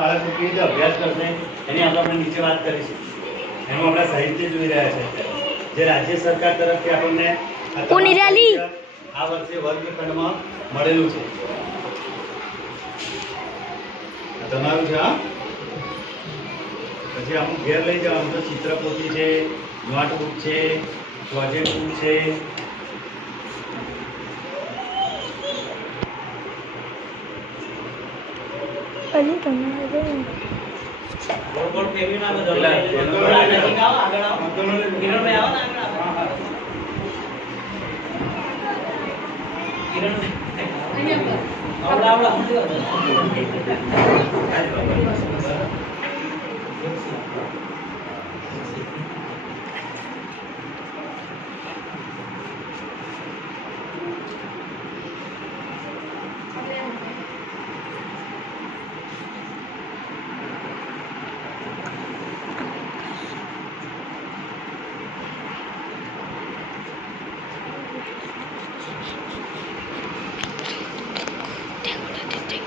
બાળકો કેવી રીતે અભ્યાસ કરશે એની આપણે નીચે વાત કરીશું. એમાં આપણા સાહિત્ય જોઈ રહ્યા છે જે રાજ્ય સરકાર તરફથી આપણને આ વર્ષે વર્ગખંડમાં મળેલું છે. તમારું છે. હા, પછી અમુક ઘેર લઈ જવાનું તો ચિત્રપોથી છે, નોટબુક છે, પ્રોજેક્ટ બુક છે.